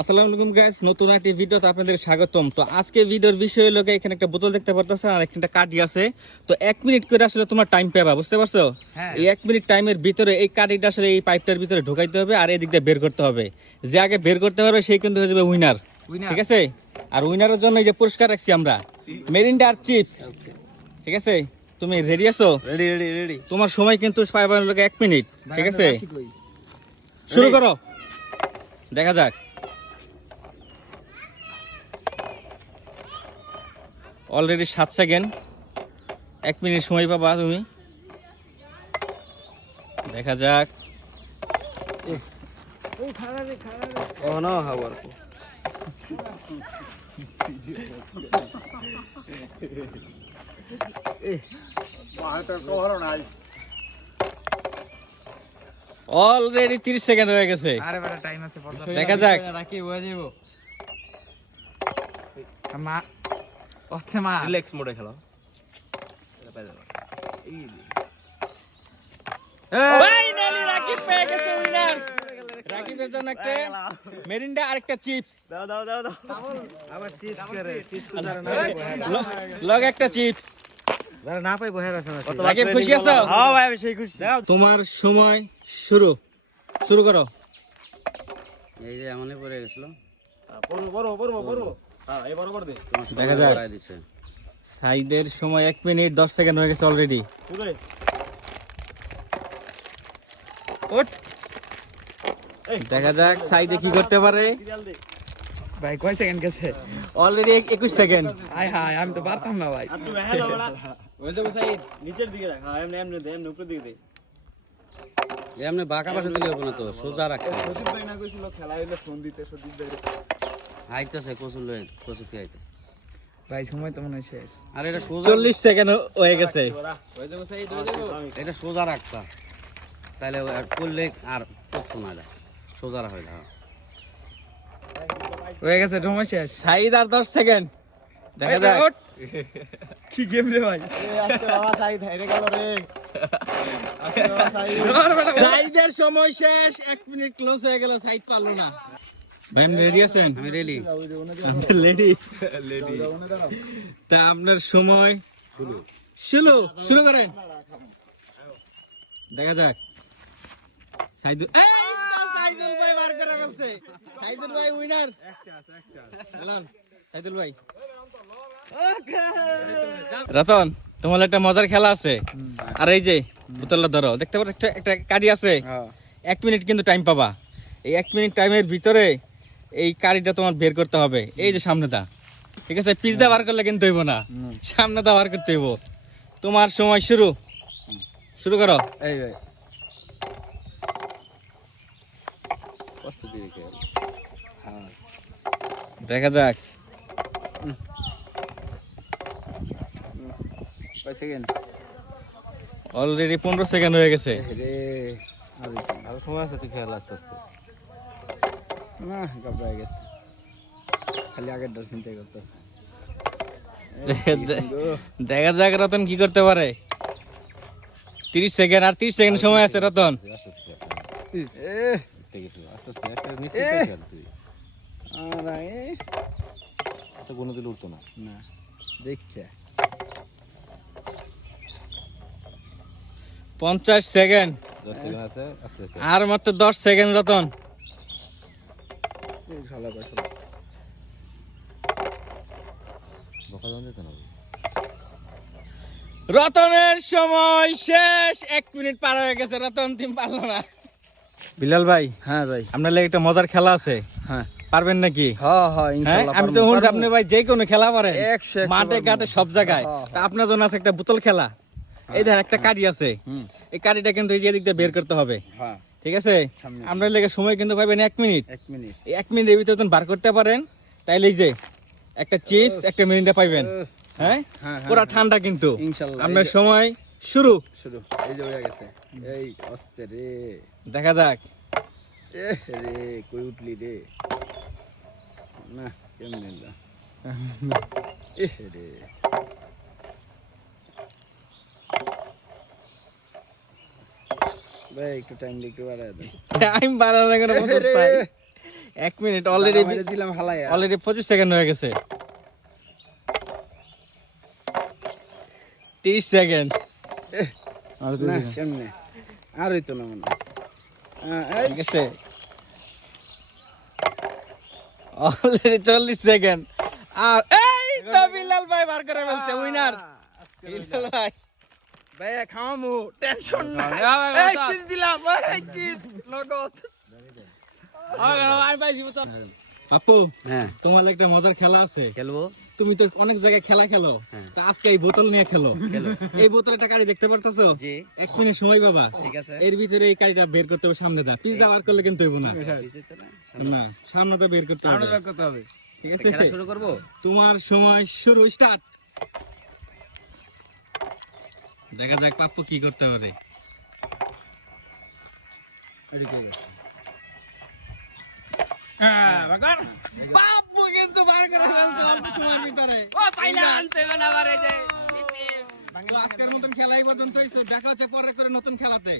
আসসালামু আলাইকুম গাইস, নতুন একটি ভিডিওতে আপনাদের স্বাগতম। তো আজকে ভিডিওর বিষয় হলো এখানে একটা বোতল দেখতে পারতেছেন আর এখানে কাঠি আছে। তো 1 মিনিট করে আসলে তোমার টাইম পাবা, বুঝতে পারছো? এই 1 মিনিট টাইমের ভিতরে এই কাঠিটা আসলে এই পাইপটার ভিতরে ঢোকাইতে হবে আর এদিক দিয়ে বের করতে হবে। যে আগে বের করতে পারবে সেই কিন্তু হয়ে যাবে উইনার, ঠিক আছে? আর উইনারের জন্য এই যে পুরস্কার রাখছি আমরা, মেরিন্ডা আর চিপস, ঠিক আছে? তুমি রেডি আছো? রেডি। তোমার সময় কিন্তু পাইবার লোকে 1 মিনিট, ঠিক আছে? শুরু করো, দেখা যাক। অলরেডি 7 সেকেন্ড, 1 মিনিট সময় পাবা তুমি, দেখা যাক। অলরেডি 30 সেকেন্ড হয়ে গেছে, দেখা যাক। রিল্যাক্স মোডে খেলো। ফাইনালি রাকিব পেয়ে গেছে উইনার। রাকিবের জন্য একটা মেরিন্ডা আর একটা চিপস। দাও। আবার চিপস করে, চিপস তো জানো না। লগ একটা চিপস। যারা না পাই বহের আছে না। রাকিব খুশি আছো? হ্যাঁ ভাই, আমি সেই খুশি। তোমার সময় শুরু করো। এই যে এমনই পড়ে গেছিল। বড়। হ্যাঁ, এই বড় দে। দেখা যাক। সাইদের সময় 1 মিনিট 10 সেকেন্ড হয়ে গেছে অলরেডি। দেখা যাক সাইদে কি করতে পারে। ভাই কয় সেকেন্ড গেছে? Already 21 second. হাই আমি তো পারতাম না ভাই। একটু বেহাল হবে না। ওই যে সাইদ নিচের দিকে রাখ। হ্যাঁ, এমনি দে, এমনি উপরের দিকে দে। এমনি বাঁকা পাশে দিলে হবে না তো, সোজা রাখতে হবে। সজীব ভাই না কইছিল খেলা হইলে ফোন দিতে, সজীব ভাই। আইতাছে কচুতি আইতে। ভাই সময় তো মনে হয় শেষ। আর এটা সোজা 40 সেকেন্ড হয়ে গেছে। এটা সোজা রাখতা। তাহলে আর করলে আর করতো না, এটা সোজা রাখা হয় না। হয়ে গেছে সময় শেষ। সাইদ আর 10 সেকেন্ড, দেখা যাক। কি গেম রে ভাই? সাইদের সময় শেষ, 1 মিনিট ক্লোজ হয়ে গেল, সাইদ পারলো না। ভাই আপনি রেডি আছেন? আমি রেডি। লেডি। তা আপনার সময় শুরু করেন, দেখা যাক। সাইদুল ভাই বার করে ফেলছে। সাইদুল ভাই উইনার। সাইদুল ভাই। রতন, তোমার একটা মজার খেলা আছে। আর এই যে বোতলটা ধরো, দেখতে পাচ্ছ একটা কাঠি আছে। 1 মিনিট কিন্তু টাইম পাবা। এই 1 মিনিট টাইমের ভিতরে এই কাঠিটা তোমার বের করতে হবে। এই যে সামনেটা, ঠিক আছে? পিছ দা বার করলে কিন্তু হইব না, সামনে দা বার করতে হইব। তোমার সময় শুরু করো। এই ভাই দেখা যাক। কয় সেকেন্ড? অলরেডি 15 সেকেন্ড হয়ে গেছে। রে আর সময় আছে, তুই খেয়াল আস্তে। না ঘবরাই গেছে, খালি আগের ডর চিন্তা করতেছে। দেখা যাক রতন কি করতে পারে। 30 সেকেন্ড, আর 30 সেকেন্ড সময় আছে রতন। কোনো দিন উঠতো না। না দেখছে 50 সেকেন্ড, 10 সেকেন্ড আছে, আস্তে আস্তে। আর মাত্র 10 সেকেন্ড রতন। রতনের সময় শেষ, 1 মিনিট পার হয়ে গেছে। রতন টিম পারলো না। বিলাল ভাই, হ্যাঁ ভাই, আপনার লাগে একটা মজার খেলা আছে, হ্যাঁ পারবেন নাকি? হ্যাঁ ইনশাআল্লাহ আমি তো শুনছি আপনি ভাই যে কোনো খেলা পারেন, 100 মাঠে ঘাটে সব জায়গায়। তা আপনার জন্য আছে একটা বোতল খেলা। এই দেখেন একটা কাঠি আছে, এই কাঠিটা কিন্তু এই যে এদিক দিয়ে বের করতে হবে, হ্যাঁ ঠিক আছে? আপনার লেগে সময় কিন্তু পাবেন 1 মিনিট। 1 মিনিট, এই 1 মিনিটের ভিতরে যদি বার করতে পারেন তাইলে এই যে একটা চিপস একটা মিরিন্ডা পাইবেন। হ্যাঁ, পুরা ঠান্ডা কিন্তু। ইনশাআল্লাহ আপনার সময় শুরু। এই যে হয়ে গেছে। এই আস্তে রে, দেখা যাক। রে কই উঠলি রে? না কেমনে না রে। ভাই একটু টাইম একটু বাড়ায় দেন। টাইম বাড়ানো কেন? 1 মিনিট অলরেডি মেরে দিলাম হালাই। 25 সেকেন্ড হয়ে গেছে। 30 সেকেন্ড। না কেমনে আর হইতো না মনে এই ঠিক আছে অলরেডি 40 সেকেন্ড। আর এই তো বিলাল ভাই বার করে ফেলছে উইনার। বিলাল ভাই ভাই খাওয়ামু টেনশন না এই চিজ দিলাম এই চিজ নগদ পাপ্পু হ্যাঁ তোমার একটা মজার খেলা আছে। খেলবো তুমি তো অনেক জায়গায় খেলা খেলো, তা আজকে এই বোতল নিয়ে খেলো। এই বোতলে একটা কাড়ি দেখতে পারতেছো? জি 1 মিনিট সময় বাবা, ঠিক আছে এর ভিতরে এই কাড়িটা বের করতে হবে। সামনে দা পিস দাও আর করলে কিন্তু হইব না। না সামনে তো বের করতে হবে। ঠিক আছে খেলা শুরু করবো তোমার সময় শুরু স্টার্ট। দেখা যাক পাপ্পু কি করতে পারে। পাপ্পু কিন্তু বার করে ফেলছে অল্প সময়ের ভিতরে। তো আজকের মতন খেলা এই পর্যন্তই। দেখা হচ্ছে পরে করে নতুন খেলাতে।